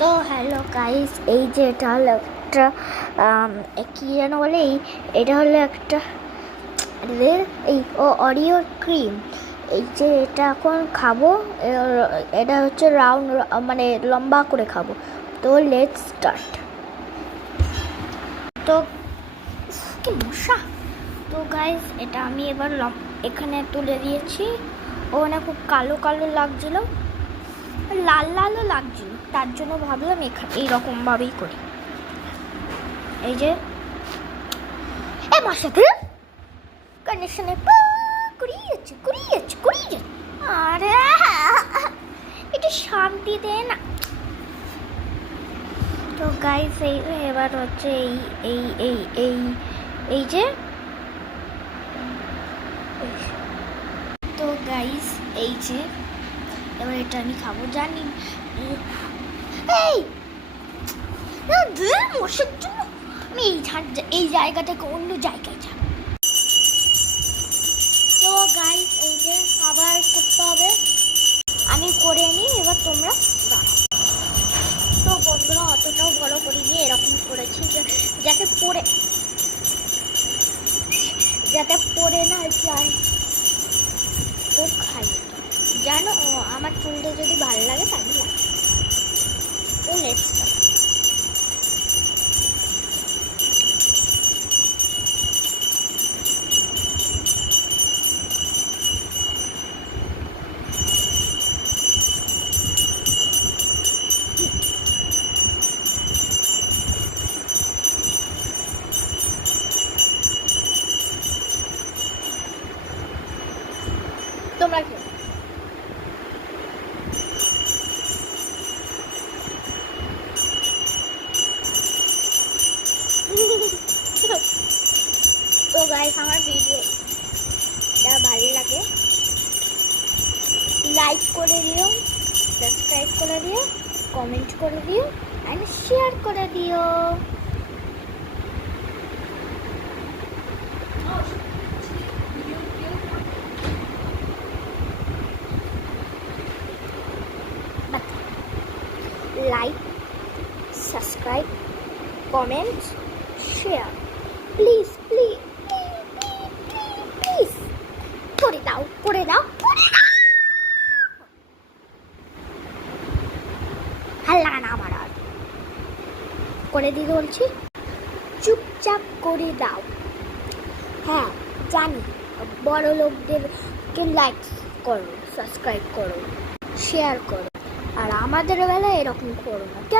তো hello guys, এই যে এটা হলো একটা কি যেন বলে, এটা হলো একটা এই অরিও ক্রিম। এই যে এটা এখন খাবো, এটা হচ্ছে রাউন্ড, মানে লম্বা করে খাবো। তো লেটস স্টার্ট। তো কি মশা! তো গাইস, এটা আমি এবার এখানে তুলে দিয়েছি। ওখানে খুব কালো কালো লাগছিল, লাল লালও লাগছিল, তার জন্য ভাবলাম এখানে এইরকমভাবেই করি। এই যে আমার সাথে কানেকশনে করিয়েছে। আরে এটা শান্তি দে না। তো গাইস, এই এবার হচ্ছে এই এই এই এই যে, তো গাইস এই যে এবার এটা আমি খাবো, জানি এই মশার জন্য আমি এই জায়গা থেকে অন্য জায়গায় যাব। তো গাইস, এই যে আবার করতে হবে, আমি করে নিই, এবার তোমরা দাঁড়াও। তো বন্ধুরা, অতটাও বড় করিনি, এরকম করেছি যাতে পড়ে না যায়। তো খাই জানো, আমার চুলটা যদি ভালো লাগে তাহলে লাগে। তো লেটস স্টার্ট। তোমরা খেয়ে তো গাইস, আমার ভিডিওটা ভালো লাগে লাইক করে দিও, সাবস্ক্রাইব করে দিও, কমেন্ট করে দিও অ্যান্ড শেয়ার করে দিও। Like, subscribe, comment, share, please please please করে দাও। ভাল লাগে না আমার আর করে দিতে বলছি, চুপচাপ করে দাও। হ্যাঁ জানি, বড় লোকদেরকে লাইক করো, সাবস্ক্রাইব করো, শেয়ার করো, আর আমাদের বেলায় এরকম করো না।